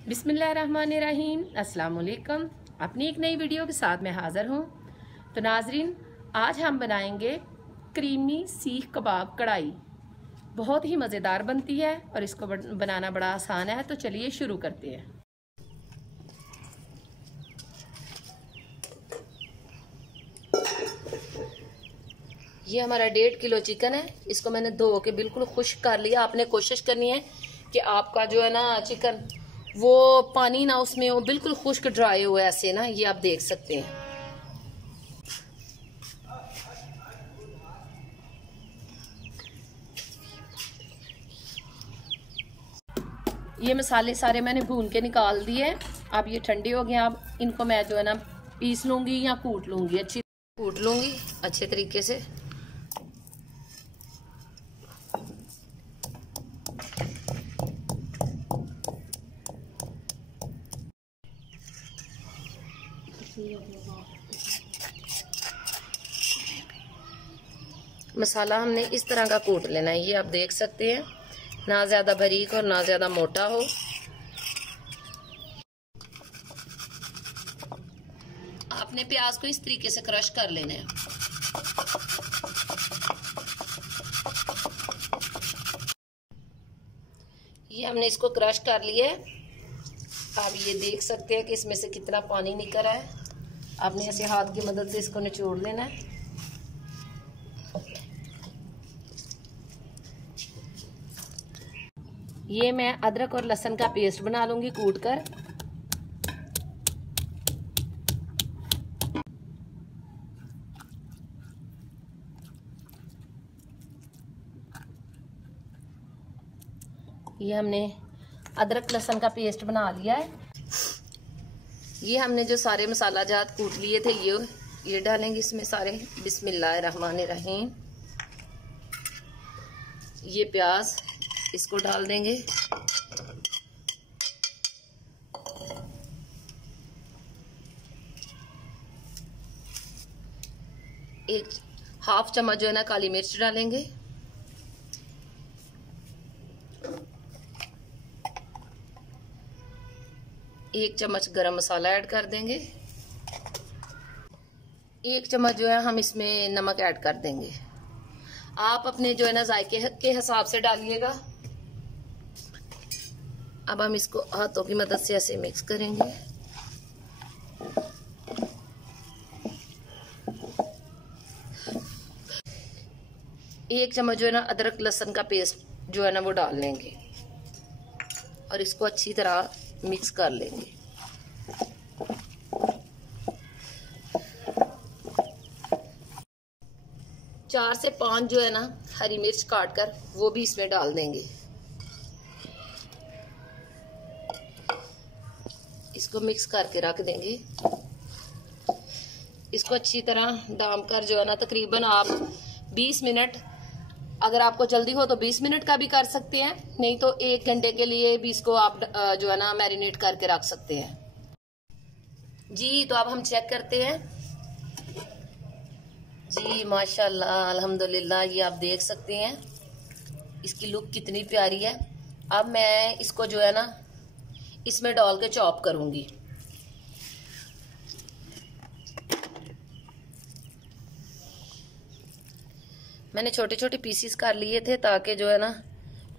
बिस्मिल्लाहिर्रहमानिर्रहीम। अस्सलाम वालेकुम। अपनी एक नई वीडियो के साथ मैं हाज़िर हूँ। तो नाजरीन, आज हम बनाएंगे क्रीमी सीख कबाब कढ़ाई। बहुत ही मज़ेदार बनती है और इसको बनाना बड़ा आसान है। तो चलिए शुरू करते हैं। ये हमारा 1.5 किलो चिकन है। इसको मैंने धो के बिल्कुल खुश्क कर लिया। आपने कोशिश करनी है कि आपका जो है ना चिकन, वो पानी ना उसमें हो, बिल्कुल खुश्क ड्राई हो ऐसे ना। ये आप देख सकते हैं। ये मसाले सारे मैंने भून के निकाल दिए। अब ये ठंडे हो गए। अब इनको मैं जो है ना पीस लूंगी या कूट लूंगी। अच्छी कूट लूंगी अच्छे तरीके से। मसाला हमने इस तरह का कूट लेना है। ये आप देख सकते हैं, ना ज्यादा बारीक और ना ज्यादा मोटा हो। आपने प्याज को इस तरीके से क्रश कर लेना है। ये हमने इसको क्रश कर लिया है। आप ये देख सकते हैं कि इसमें से कितना पानी निकल रहा है। आपने ऐसे हाथ की मदद से इसको निचोड़ लेना है। ये मैं अदरक और लहसुन का पेस्ट बना लूंगी कूट कर। ये हमने अदरक लहसुन का पेस्ट बना लिया है। ये हमने जो सारे मसाला जात कूट लिए थे ये डालेंगे इसमें सारे। बिस्मिल्लाहिर्रहमानिर्रहीम। ये प्याज इसको डाल देंगे। एक हाफ चम्मच जो है ना काली मिर्च डालेंगे। एक चम्मच गरम मसाला ऐड कर देंगे। एक चम्मच जो है हम इसमें नमक ऐड कर देंगे। आप अपने जो है ना जायके के हिसाब से डालिएगा। अब हम इसको हाथों की मदद से ऐसे मिक्स करेंगे। एक चम्मच जो है ना अदरक लहसुन का पेस्ट जो है ना वो डाल लेंगे और इसको अच्छी तरह मिक्स कर लेंगे। चार से 5 जो है ना हरी मिर्च काट कर वो भी इसमें डाल देंगे। इसको मिक्स करके रख देंगे। इसको अच्छी तरह डाम कर जो है ना तकरीबन आप 20 मिनट, अगर आपको जल्दी हो तो 20 मिनट का भी कर सकते हैं, नहीं तो 1 घंटे के लिए भी इसको आप जो है ना मैरिनेट करके रख सकते हैं। जी तो अब हम चेक करते हैं। जी माशाल्लाह अल्हम्दुलिल्लाह, ये आप देख सकते हैं इसकी लुक कितनी प्यारी है। अब मैं इसको जो है ना इसमें डाल के चॉप करूंगी। मैंने छोटे छोटे पीसीस कर लिए थे ताकि जो है ना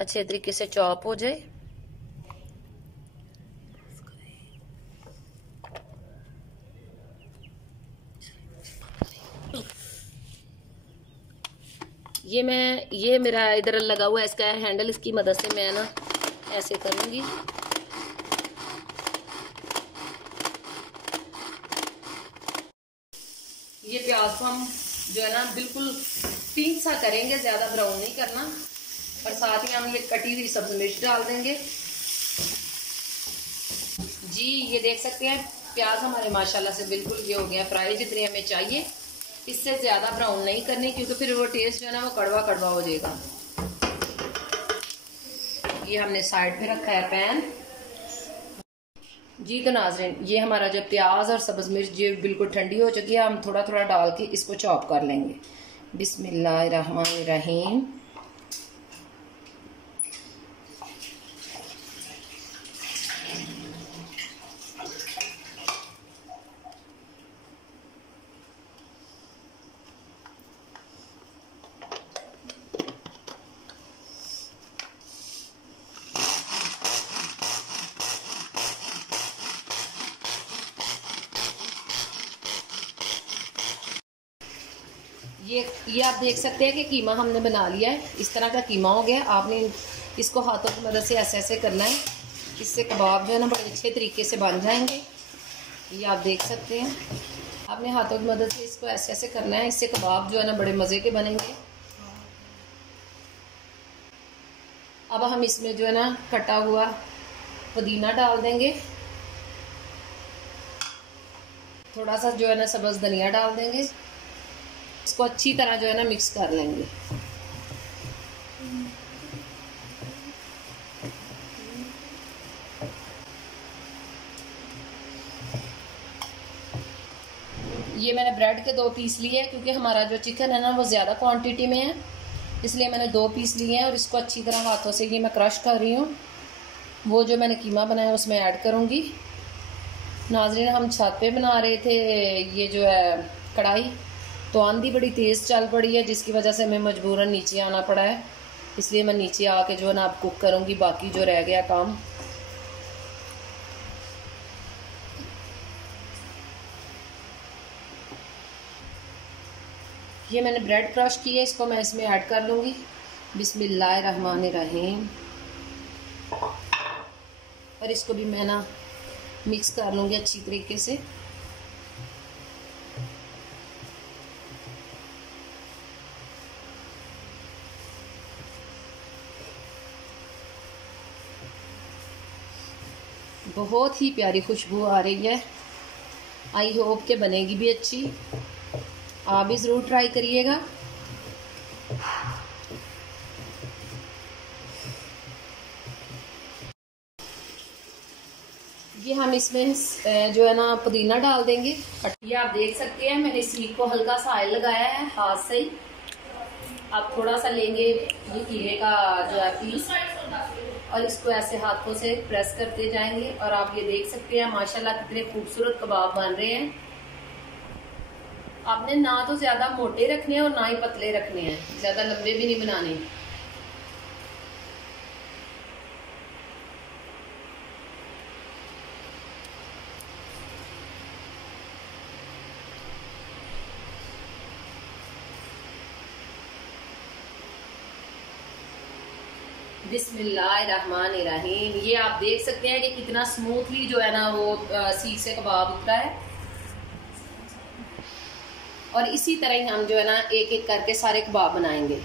अच्छे तरीके से चॉप हो जाए। ये मेरा इधर लगा हुआ है इसका हैंडल, इसकी मदद से मैं ना ऐसे करूंगी। ये प्याज को हम जो है ना बिल्कुल पिंक सा करेंगे, ज्यादा ब्राउन नहीं करना। और साथ ही हम ये कटी हुई सब्जी मिर्च डाल देंगे। जी ये देख सकते हैं प्याज हमारे माशाल्लाह से बिल्कुल ये हो गया फ्राई, जितने हमें चाहिए। इससे ज्यादा ब्राउन नहीं करनी क्योंकि फिर वो टेस्ट जो है ना वो कड़वा कड़वा हो जाएगा। ये हमने साइड पे रखा है पैन। जी तो नाज़रीन, ये हमारा जो प्याज और सब्ज मिर्च ये बिल्कुल ठंडी हो चुकी है। हम थोड़ा थोड़ा डाल के इसको चॉप कर लेंगे। बिस्मिल्लाहिर्रहमानिर्रहीम। ये आप देख सकते हैं कि कीमा हमने बना लिया है। इस तरह का कीमा हो गया। आपने इसको हाथों की मदद से ऐसे ऐसे करना है, इससे कबाब जो है ना बड़े अच्छे तरीके से बन जाएंगे। ये आप देख सकते हैं, आपने हाथों की मदद से इसको ऐसे ऐसे करना है, इससे कबाब जो है ना बड़े मज़े के बनेंगे। अब हम इसमें जो है ना कटा हुआ पुदीना डाल देंगे, थोड़ा सा जो है ना सब्ज़ धनिया डाल देंगे। इसको अच्छी तरह जो है ना मिक्स कर लेंगे। ये मैंने ब्रेड के 2 पीस लिए हैं, क्योंकि हमारा जो चिकन है ना वो ज़्यादा क्वांटिटी में है, इसलिए मैंने 2 पीस लिए हैं। और इसको अच्छी तरह हाथों से ये मैं क्रश कर रही हूँ। वो जो मैंने कीमा बनाया उसमें ऐड करूँगी। नाज़रीन, हम छत पे बना रहे थे ये जो है कढ़ाई, तो आंधी बड़ी तेज़ चल पड़ी है, जिसकी वजह से हमें मजबूरन नीचे आना पड़ा है। इसलिए मैं नीचे आके जो है ना अब कुक करूँगी बाकी जो रह गया काम। ये मैंने ब्रेड क्रश की है, इसको मैं इसमें ऐड कर लूँगी। बिस्मिल्लाहिर्रहमानिर्रहीम। और इसको भी मैं ना मिक्स कर लूँगी अच्छी तरीके से। बहुत ही प्यारी खुशबू आ रही है। आई होप के बनेगी भी अच्छी। आप भी ज़रूर ट्राई करिएगा। ये हम इसमें जो है ना पुदीना डाल देंगे। ये आप देख सकते हैं, मैंने सीख को हल्का सा ऑयल लगाया है हाथ से ही। आप थोड़ा सा लेंगे ये कीड़े का जो है पीस, और इसको ऐसे हाथों से प्रेस करते जाएंगे। और आप ये देख सकते हैं माशाल्लाह कितने खूबसूरत कबाब बन रहे हैं। आपने ना तो ज्यादा मोटे रखने हैं और ना ही पतले रखने हैं, ज्यादा लंबे भी नहीं बनाने। बिस्मिल्लाहिर्रहमानिर्रहीम। ये आप देख सकते हैं कि कितना स्मूथली जो है ना वो सीख से कबाब उठता है। और इसी तरह ही हम जो है ना एक एक करके सारे कबाब बनाएंगे।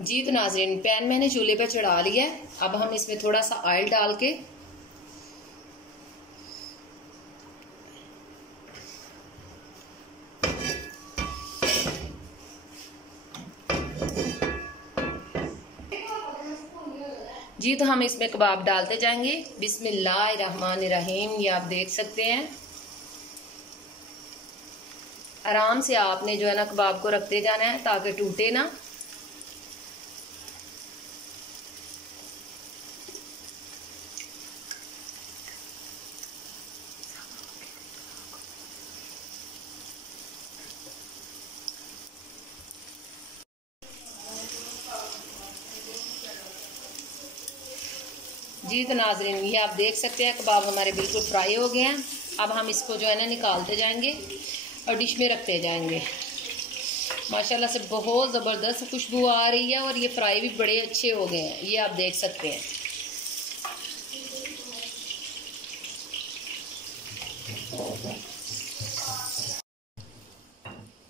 जी तो नाज़रीन, पैन मैंने चूल्हे पे चढ़ा लिया है। अब हम इसमें थोड़ा सा ऑयल डाल के जी तो हम इसमें कबाब डालते जाएंगे। बिस्मिल्लाहिर्रहमानिर्रहीम। ये आप देख सकते हैं, आराम से आपने जो है ना कबाब को रखते जाना है ताकि टूटे ना। जी तो नाज़रीन, ये आप देख सकते हैं कबाब हमारे बिल्कुल फ्राई हो गए हैं। अब हम इसको जो है ना निकालते जाएंगे और डिश में रखते जाएंगे। माशाल्लाह से बहुत ज़बरदस्त खुशबू आ रही है और ये फ्राई भी बड़े अच्छे हो गए हैं। ये आप देख सकते हैं।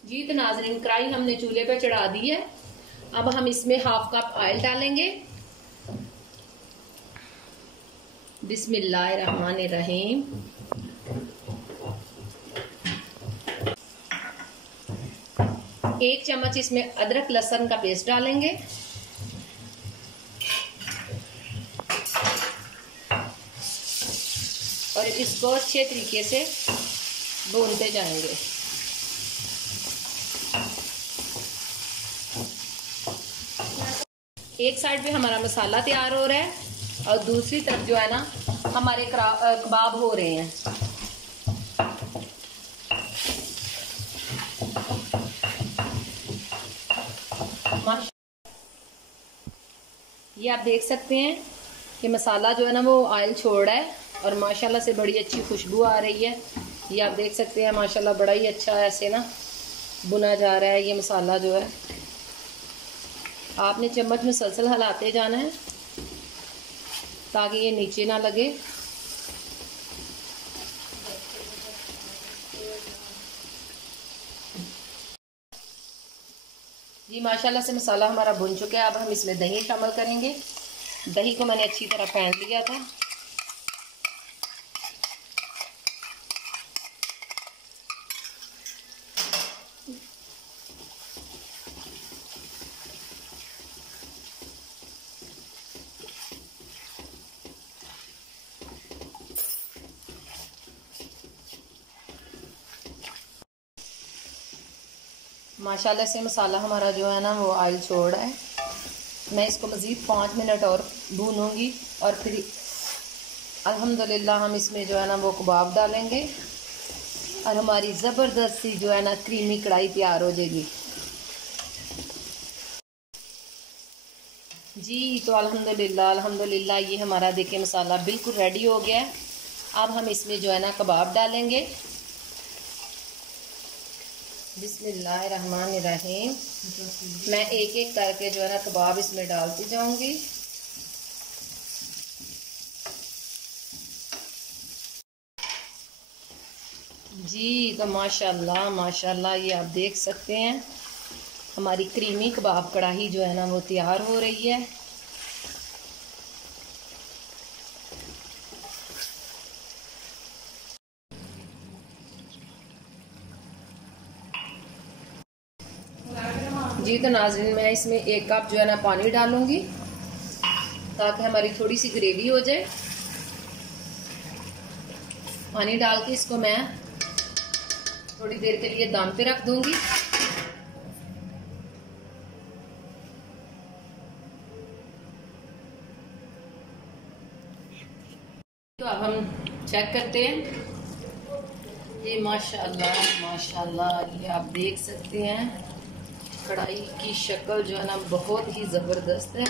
जी तो नाज़रीन, कढ़ाई हमने चूल्हे पे चढ़ा दी है। अब हम इसमें हाफ कप ऑयल डालेंगे। बिस्मिल्लाहिर्रहमानिर्रहीम। एक चम्मच इसमें अदरक लहसुन का पेस्ट डालेंगे। और इसको अच्छे तरीके से भूनते जाएंगे। एक साइड पे हमारा मसाला तैयार हो रहा है और दूसरी तरफ जो है ना हमारे कबाब हो रहे हैं। ये आप देख सकते हैं कि मसाला जो है ना वो ऑयल छोड़ रहा है और माशाल्लाह से बड़ी अच्छी खुशबू आ रही है। ये आप देख सकते हैं माशाल्लाह बड़ा ही अच्छा ऐसे ना बुना जा रहा है ये मसाला जो है। आपने चम्मच में मुसलसल हिलाते जाना है ताकि ये नीचे ना लगे। जी माशाल्लाह से मसाला हमारा भुन चुका है। अब हम इसमें दही शामिल करेंगे। दही को मैंने अच्छी तरह फेंट लिया था। माशाल्लाह से मसाला हमारा जो है ना वो ऑयल छोड़ रहा है। मैं इसको मज़ीद 5 मिनट और भूनूंगी और फिर अल्हम्दुलिल्लाह हम इसमें जो है ना वो कबाब डालेंगे और हमारी ज़बरदस्त सी जो है ना क्रीमी कढ़ाई तैयार हो जाएगी। जी तो अल्हम्दुलिल्लाह ये हमारा देखिए मसाला बिल्कुल रेडी हो गया है। अब हम इसमें जो है ना कबाब डालेंगे। बिस्मिल्लाहिर्रहमानिर्रहीम। मैं एक एक करके जो है ना कबाब इसमें डालती जाऊंगी। जी तो माशाल्लाह ये आप देख सकते हैं हमारी क्रीमी कबाब कढ़ाई जो है ना वो तैयार हो रही है। जी तो नाज़रीन मैं इसमें 1 कप जो है ना पानी डालूंगी ताकि हमारी थोड़ी सी ग्रेवी हो जाए। पानी डाल के इसको मैं थोड़ी देर के लिए दम पे रख दूंगी। तो अब हम चेक करते हैं। ये माशाल्लाह ये आप देख सकते हैं कढ़ाई की शक्ल जो है ना बहुत ही ज़बरदस्त है।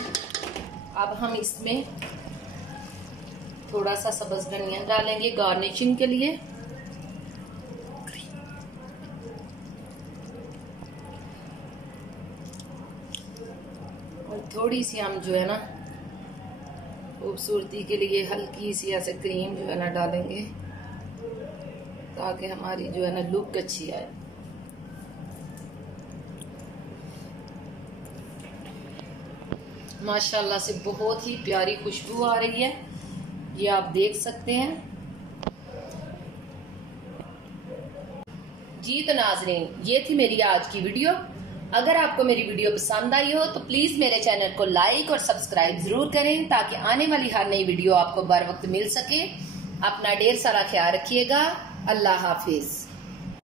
अब हम इसमें थोड़ा सा सब्ज़ धनिया डालेंगे गार्निशिंग के लिए। और थोड़ी सी हम जो है ना खूबसूरती के लिए हल्की सी ऐसे क्रीम जो है ना डालेंगे ताकि हमारी जो है ना लुक अच्छी आए। माशाल्लाह से बहुत ही प्यारी खुशबू आ रही है। ये आप देख सकते हैं। जी तो नाज़रीन ये थी मेरी आज की वीडियो। अगर आपको मेरी वीडियो पसंद आई हो तो प्लीज मेरे चैनल को लाइक और सब्सक्राइब जरूर करें ताकि आने वाली हर नई वीडियो आपको बर वक्त मिल सके। अपना ढेर सारा ख्याल रखिएगा। अल्लाह हाफिज।